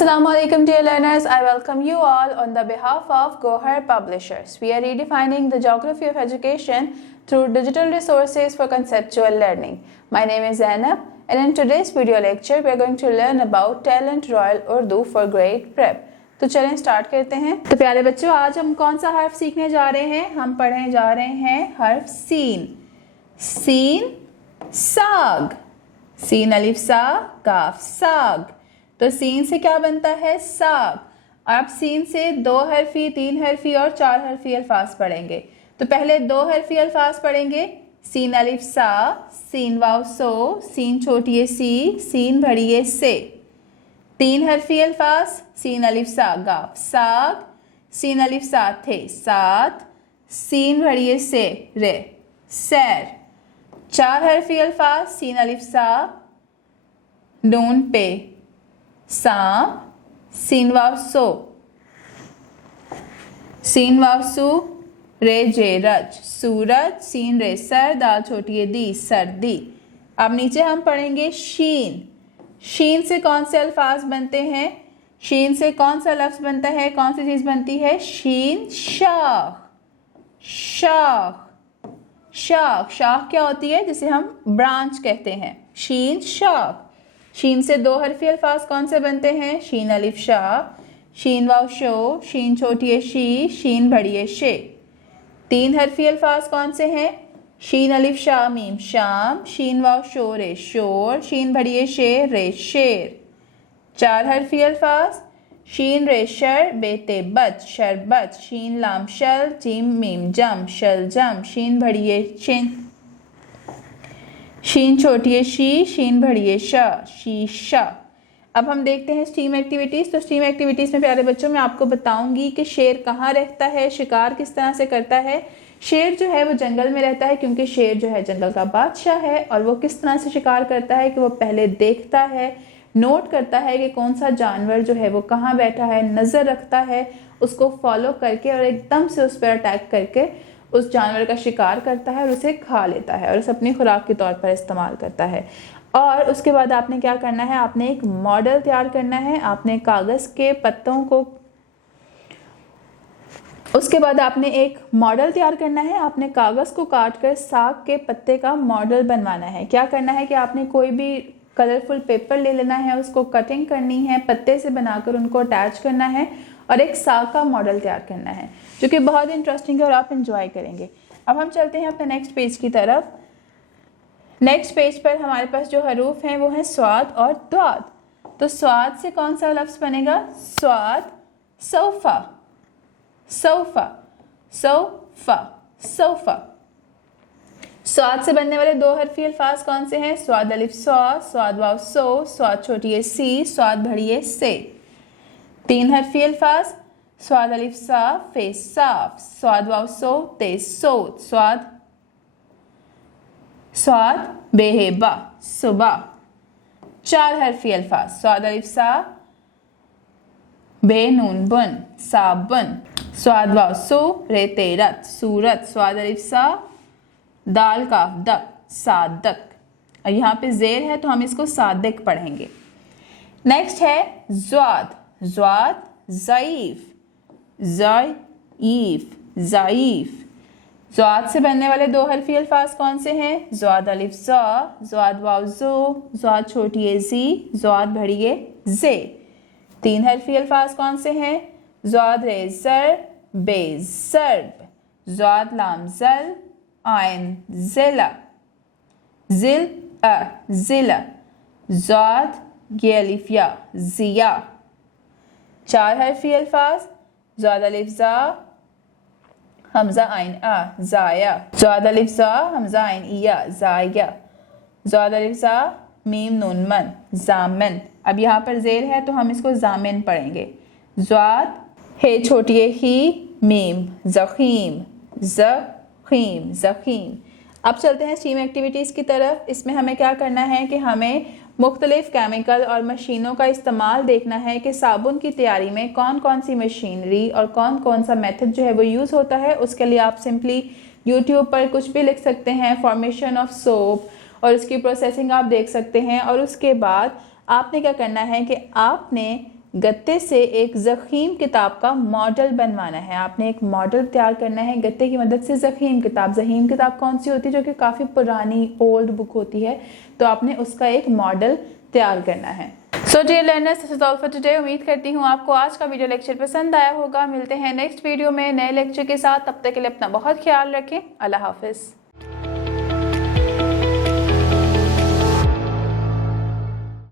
Assalamualaikum dear learners, I welcome you all on the behalf of Gohar Publishers. We are redefining the geography of education through digital resources for conceptual learning. My name is Zainab and in today's video lecture we are going to learn about Talent Royal Urdu for Grade Prep. तो चलें start करते हैं। तो प्यारे बच्चों, आज हम कौन सा हर्फ सीखने जा रहे हैं? हम पढ़ने जा रहे हैं हर्फ सीन। सीन साग, सीन अलिफ सा काफ साग। तो सीन से क्या बनता है? साग। आप सीन से 2 हरफी, 3 हरफी और 4 हरफी अल्फाज पढ़ेंगे। तो पहले 2 हरफी अल्फाज पढ़ेंगे। सीन अलिफ सा, सीन वाव सो, सीन छोटी सी, सीन बड़ी से। 3 हरफी अल्फाज, सीन अलिफ सा गाफ साग, सीन अलिफ सा थे सात, सीन बड़ी से रे सैर। 4 हरफी अल्फाज, सीन अलिफ सा नून पे सांप, सीन वाव सो, सीन वाव सू रे जे रज सूरज, सीन रे सर दाल छोटी दी सर्दी। अब नीचे हम पढ़ेंगे शीन। शीन से कौन से अल्फाज बनते हैं? शीन से कौन सा लफ्ज बनता है? कौन सी चीज बनती है? शीन शाख। शाख शाख शाख क्या होती है? जिसे हम ब्रांच कहते हैं। शीन शाख। शीन से 2 हरफी अल्फाज कौन से बनते हैं? शीन अलिफ शाह, शीन वाव शो, शीन छोटी शी, शीन बड़ी शे। 3 हरफी अल्फाज कौन से हैं? शीन अलिफ शाह मीम शाम, शीन वाव शो रे शोर, शीन बड़ी शे रे शेर। 4 हरफी अल्फाज, शीन रे शर बेते बच शरबत, शीन लाम शल जीम मीम जम शल जम, शीन बड़ी शिन, शीन छोटी शी, शीन बड़ी शाह शीशा। अब हम देखते हैं स्टीम एक्टिविटीज़। तो स्टीम एक्टिविटीज़ में प्यारे बच्चों मैं आपको बताऊंगी कि शेर कहाँ रहता है, शिकार किस तरह से करता है। शेर जो है वो जंगल में रहता है क्योंकि शेर जो है जंगल का बादशाह है। और वो किस तरह से शिकार करता है कि वो पहले देखता है, नोट करता है कि कौन सा जानवर जो है वो कहाँ बैठा है, नज़र रखता है, उसको फॉलो करके और एकदम से उस पर अटैक करके उस जानवर का शिकार करता है और उसे खा लेता है और उसे अपनी खुराक के तौर पर इस्तेमाल करता है। और उसके बाद आपने क्या करना है? आपने एक मॉडल तैयार करना है। आपने कागज़ के पत्तों को, उसके बाद आपने एक मॉडल तैयार करना है। आपने कागज़ को काट कर साग के पत्ते का मॉडल बनवाना है। क्या करना है कि आपने कोई भी कलरफुल पेपर ले लेना है, उसको कटिंग करनी है, पत्ते से बनाकर उनको अटैच करना है और एक साग का मॉडल तैयार करना है जो कि बहुत इंटरेस्टिंग है और आप एंजॉय करेंगे। अब हम चलते हैं अपने नेक्स्ट पेज की तरफ। नेक्स्ट पेज पर हमारे पास जो हरूफ हैं वो हैं स्वाद और द्वाद। तो स्वाद से कौन सा लफ्ज़ बनेगा? स्वाद सोफा, सोफा, सोफा, सोफा। स्वाद से बनने वाले 2 हरफी अल्फाज कौन से हैं? स्वाद अलिफ स्वा, स्वाद वाव सो, स्वाद छोटी सी, स्वाद बड़ी से। 3 हरफी अल्फाज, स्वाद अलिफ सा फे साफ, स्वाद वाव सो ते सोत, स्वाद स्वाद बेहेबा सुबह। 4 हरफी अल्फाज, स्वाद अलिफ सा बे नून बुन साबुन, स्वाद वाव सो रे तेरत सूरत, स्वाद अलिफ सा दाल काफ दक सादक। और यहाँ पे जेर है तो हम इसको सादक पढ़ेंगे। नेक्स्ट है ज्वाद। ज्वाद ज़ईफ, ज़ईफ, ज़ईफ। ज्वाद से बनने वाले 2 हरफी अल्फाज कौन से हैं? ज्वाद अलिफ ज़ा, ज्वाद वाव ज़ो, ज्वाद छोटी ज़ी, ज्वाद बड़ी ज़े। 3 हरफी अल्फाज कौन से हैं? ज्वाद रे ज़र बे ज़र्ब, ज्वाद लाम ज़ल आइन ज़िला, ज़िल ज़िला, ज्वाद ये अलिफ या ज़िया। 4 हरफी अल्फाज, ज़ाद अलिफ ज़ा हमज़ा आइन आ ज़ाया, ज़ाद अलिफ ज़ा हमज़ा आइन इया ज़ाया, ज़ाद अलिफ ज़ा मीम नून मन ज़ामन। अब यहाँ पर ज़ेर है तो हम इसको ज़ामिन पढ़ेंगे। ज़ाद हे छोटी ही मीम ज़ख़ीम, ज़ख़ीम, ज़ख़ीम। अब चलते हैं स्टीम एक्टिविटीज़ की तरफ। इसमें हमें क्या करना है कि हमें मुख्तलिफ केमिकल और मशीनों का इस्तेमाल देखना है कि साबुन की तैयारी में कौन कौन सी मशीनरी और कौन कौन सा मेथड जो है वो यूज़ होता है। उसके लिए आप सिंपली यूट्यूब पर कुछ भी लिख सकते हैं, फॉर्मेशन ऑफ सोप, और उसकी प्रोसेसिंग आप देख सकते हैं। और उसके बाद आपने क्या करना है कि आपने गत्ते से एक ज़ख़ीम किताब का मॉडल बनवाना है। आपने एक मॉडल तैयार करना है गत्ते की मदद से। ज़ख़ीम किताब कौन सी होती है? जो कि काफ़ी पुरानी ओल्ड बुक होती है, तो आपने उसका एक मॉडल तैयार करना है। So dear learners, this is all for today. उम्मीद करती हूँ आपको आज का वीडियो लेक्चर पसंद आया होगा। मिलते हैं नेक्स्ट वीडियो में नए लेक्चर के साथ। तब तक के लिए अपना बहुत ख्याल रखें। अल्लाह हाफिज़।